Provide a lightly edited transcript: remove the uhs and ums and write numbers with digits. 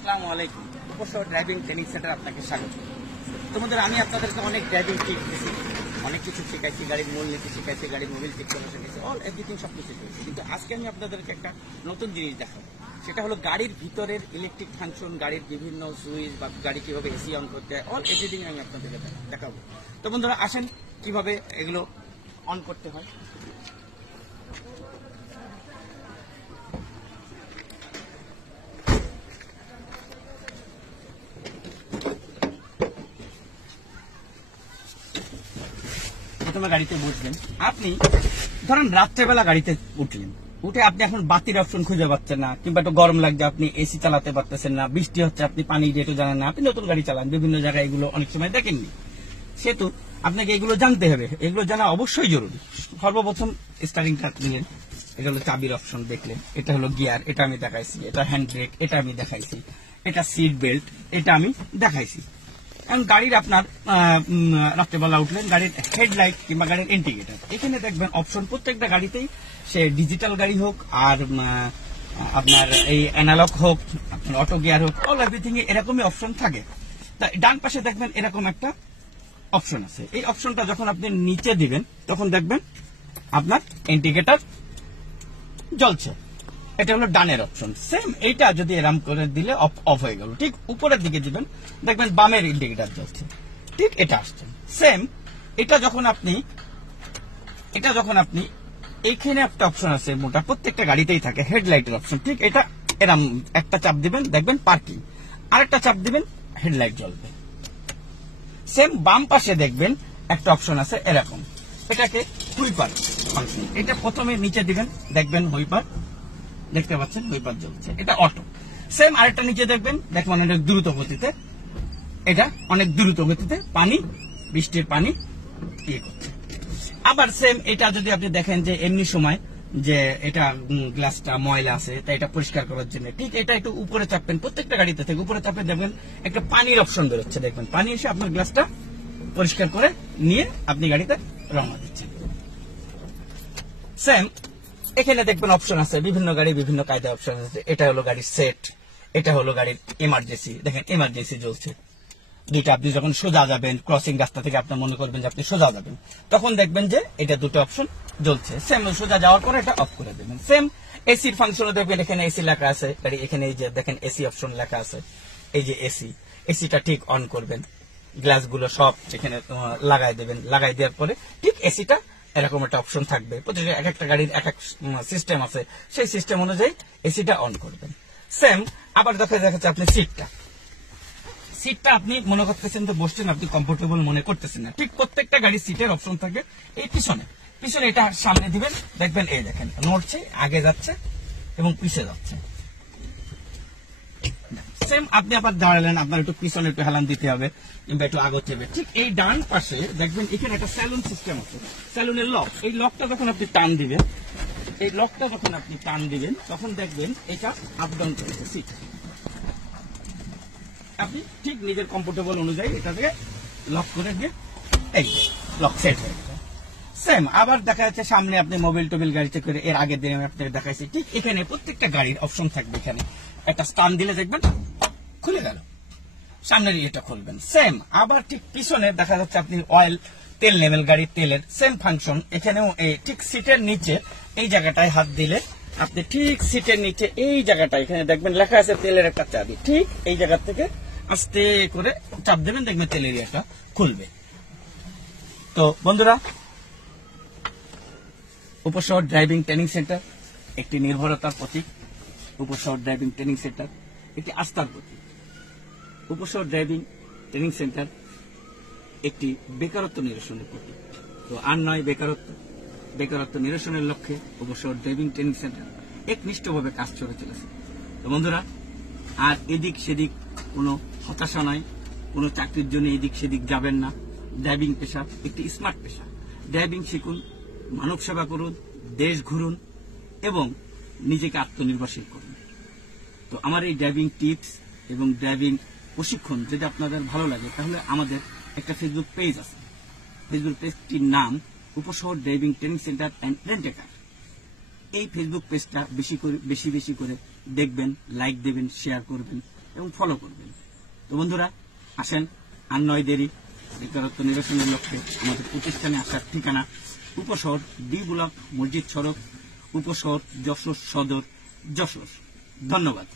আসসালামু আলাইকুম। উপশহর driving training centre আপনাকে স্বাগত। তোমাদের আমি আপনাদেরকে অনেক ড্রাইভিং টিপ দিয়েছি, অনেক কিছু শিখাইছি, গাড়ির মূলনীতি শিখাইছি, গাড়ির মোবিল ঠিক করা শিখেছি, অল এভরিথিং সব কিছু শিখেছি। কিন্তু আজকে আমি আপনাদেরকে একটা নতুন জিনিস দেখাবো, সেটা হলো গাড়ির ভিতরের ইলেকট্রিক ফাংশন, গাড়ির বিভিন্ন সুইচ বা গাড়ি কিভাবে এসি অন করতে হয়, অল এভরিথিং আমি আপনাদেরকে দেখাবো। তো বন্ধুরা আসেন কিভাবে এগুলো অন করতে হয়। প্রথমে গাড়িতে বসবেন, আপনি ধরেন রাত্রেবেলা গাড়িতে উঠলেন, উঠে আপনি এখন বাতির অপশন খুঁজে পাচ্ছেন না, কিংবা একটু গরম লাগছে আপনি এসি চালাতে পারতেছেন না, বৃষ্টি হচ্ছে আপনি পানি রেটও জানেন না, আপনি নতুন গাড়ি চালান, বিভিন্ন জায়গায় এগুলো অনেক সময় দেখেননি, সেহেতু আপনাকে এগুলো জানতে হবে। এগুলো জানা অবশ্যই জরুরি। সর্বপ্রথম স্টারিংটা দিলেন, এটা হলো চাবির অপশন দেখলেন, এটা হলো গিয়ার, এটা আমি দেখাইছি, এটা হ্যান্ড ব্রেক, এটা আমি দেখাইছি, এটা সিট বেল্ট, এটা আমি দেখাইছি। গাড়ির আপনার রাত্রেবেলা উঠলেন, গাড়ির হেডলাইট কিংবা গাড়ির ইন্ডিকেটর, এখানে দেখবেন অপশন প্রত্যেকটা গাড়িতেই, সে ডিজিটাল গাড়ি হোক আর আপনার এই অ্যানালগ হোক, আপনার অটো গিয়ার হোক, অল এভরিথিং এরকমই অপশন থাকে। ডান পাশে দেখবেন এরকম একটা অপশন আছে। এই অপশনটা যখন আপনি নিচে দিবেন তখন দেখবেন আপনার ইন্ডিকেটর জ্বলছে, এটা হলো ডানের অপশন। সেম এইটা যদি এরাম করে দিলে অফ হয়ে গেল। ঠিক উপরের দিকে দিবেন, দেখবেন বামের ইন্ডিকেটর জ্বলছে, ঠিক এটা আসছে। সেম এটা যখন আপনি এইখানে একটা অপশন আছে, মোটা প্রত্যেকটা গাড়িতেই থাকে, হেডলাইটের অপশন, ঠিক এটা এরাম একটা চাপ দিবেন, দেখবেন পার্কিং, আরেকটা চাপ দিবেন, হেডলাইট জ্বলবে। সেম বাম পাশে দেখবেন একটা অপশন আছে এরকম, এটাকে হুইপার ফাংশন, এটা প্রথমে নিচে দিবেন, দেখবেন হুইপার, দেখতে পাচ্ছেন হুইপার জ্বলছে, এটা অটো। সেম আরেকটা নিচে দেখবেন, দেখবেন অনেক দ্রুত গতিতে, এটা অনেক দ্রুত গতিতে পানি, বৃষ্টির পানি ইয়ে করছে। আবার সেম এটা যদি আপনি দেখেন যে এমনি সময় যে এটা গ্লাসটা ময়লা আছে, তাই এটা পরিষ্কার করার জন্য, ঠিক এটা একটু উপরে চাপবেন, প্রত্যেকটা গাড়িতে থেকে উপরে চাপেন, দেখবেন একটা পানির অপশন বেরোচ্ছে, দেখবেন পানি এসে আপনার গ্লাসটা পরিষ্কার করে নিয়ে আপনি গাড়িতে রওনা দিচ্ছেন। সেম এখানে দেখবেন অপশন আছে, বিভিন্ন গাড়ি বিভিন্ন কায়দা অপশন আছে। এটা হলো গাড়ির সেট, এটা হলো গাড়ির এমার্জেন্সি, দেখেন এমার্জেন্সি জ্বলছে দুইটা। আপনি যখন সোজা যাবেন, ক্রসিং রাস্তা থেকে আপনি মনে করবেন যে আপনি সোজা যাবেন, তখন দেখবেন যে এটা দুটো অপশন জ্বলছে। সেম সোজা যাওয়ার পরে এটা অফ করে দেবেন। সেম এসির ফাংশনে দেখবেন এখানে এসি লেখা আছে, এখানে এই যে দেখেন এসি অপশন লেখা আছে, এই যে এসিটা ঠিক অন করবেন, গ্লাসগুলো সব এখানে লাগাই দেবেন, লাগাই দেওয়ার পরে ঠিক এসিটা এরকম একটা অপশন থাকবে। প্রতিটা এক একটা গাড়ির এক এক সিস্টেম আছে, সেই সিস্টেম অনুযায়ী এসিটা অন করবেন। সেম আবার দেখা যাচ্ছে আপনি সিটটা আপনি মনে করতেছেন তো বসছেন, আপনি কমফোর্টেবল মনে করতেছেন না, ঠিক প্রত্যেকটা গাড়ির সিটের অপশন থাকে এই পিছনে এটা সামনে দিবেন, দেখবেন এই দেখেন নড়ছে, আগে যাচ্ছে এবং পিছিয়ে যাচ্ছে। সেম আপনি আবার দাঁড়ালেন, আপনার একটু পিছনে একটু হেলান দিতে হবে কিংবা একটু আগোতে হবে। ঠিক এই ডান পাশে দেখবেন এখানে একটা স্যালুন সিস্টেম আছে, স্যালুনের লক, এই লকটা যখন আপনি টান দিবেন, তখন দেখবেন এটা আপ ডাউন করেছে সিট, আপনি ঠিক নিজের কমফোর্টেবল অনুযায়ী এটাকে লক করে দিয়ে এই লক সেট হয়ে গেছে। সেম আবার দেখা যাচ্ছে সামনে আপনি মোবাইল টোবিল গাড়িতে করে, এর আগের দিনে আপনাকে দেখাইছি, ঠিক এখানে প্রত্যেকটা গাড়ির অপশন থাকবে, এখানে একটা স্টান দিলে দেখবেন খুলে গেল, সামনের এটা খুলবেন। সেম আবার ঠিক পিছনে দেখা যাচ্ছে আপনি অয়েল তেল নেবেন, গাড়ির তেলের সেম ফাংশন, এখানেও এই ঠিক সিটের নিচে এই জায়গাটায় হাত দিলে আপনি ঠিক সিটের নিচে এই জায়গাটা এখানে দেখবেন লেখা আছে তেলের একটা চাবি, ঠিক এই জায়গা থেকে আস্তে করে চাপ দেবেন, দেখবেন তেলের একটা খুলবে। তো বন্ধুরা, উপশহর ড্রাইভিং ট্রেনিং সেন্টার একটি নির্ভরতার প্রতীক, উপশহর ড্রাইভিং ট্রেনিং সেন্টার একটি আস্থার প্রতীক, উপশহর ড্রাইভিং ট্রেনিং সেন্টার একটি বেকারত্ব নিরসনের প্রতীক। তো আর নয় বেকারত্ব নিরসনের লক্ষ্যে উপশহর ড্রাইভিং ট্রেনিং সেন্টার একনিষ্ঠভাবে কাজ করে চলেছে। তো বন্ধুরা, আর এদিক সেদিক কোনো হতাশা নয়, কোনো চাকরির জন্য এদিক সেদিক যাবেন না। ড্রাইভিং পেশা একটি স্মার্ট পেশা, ড্রাইভিং শিখুন, মানব সেবা করুন, দেশ ঘুরুন এবং নিজেকে আত্মনির্ভরশীল করুন। তো আমার এই ড্রাইভিং টিপস এবং ড্রাইভিং প্রশিক্ষণ যদি আপনাদের ভালো লাগে, তাহলে আমাদের একটা ফেসবুক পেজ আছে, ফেসবুক পেজটির নাম Upashahar driving training centre and rent a car. এই ফেসবুক পেজটা বেশি বেশি করে দেখবেন, লাইক দেবেন, শেয়ার করবেন এবং ফলো করবেন। তো বন্ধুরা আসেন, আর নয় দেরি, বেকারত্ব নিরসনের লক্ষ্যে আমাদের প্রতিষ্ঠানে আসার ঠিকানা উপশহর ডি ব্লক মসজিদ সড়ক, উপশহর যশোর সদর, যশোর। ধন্যবাদ।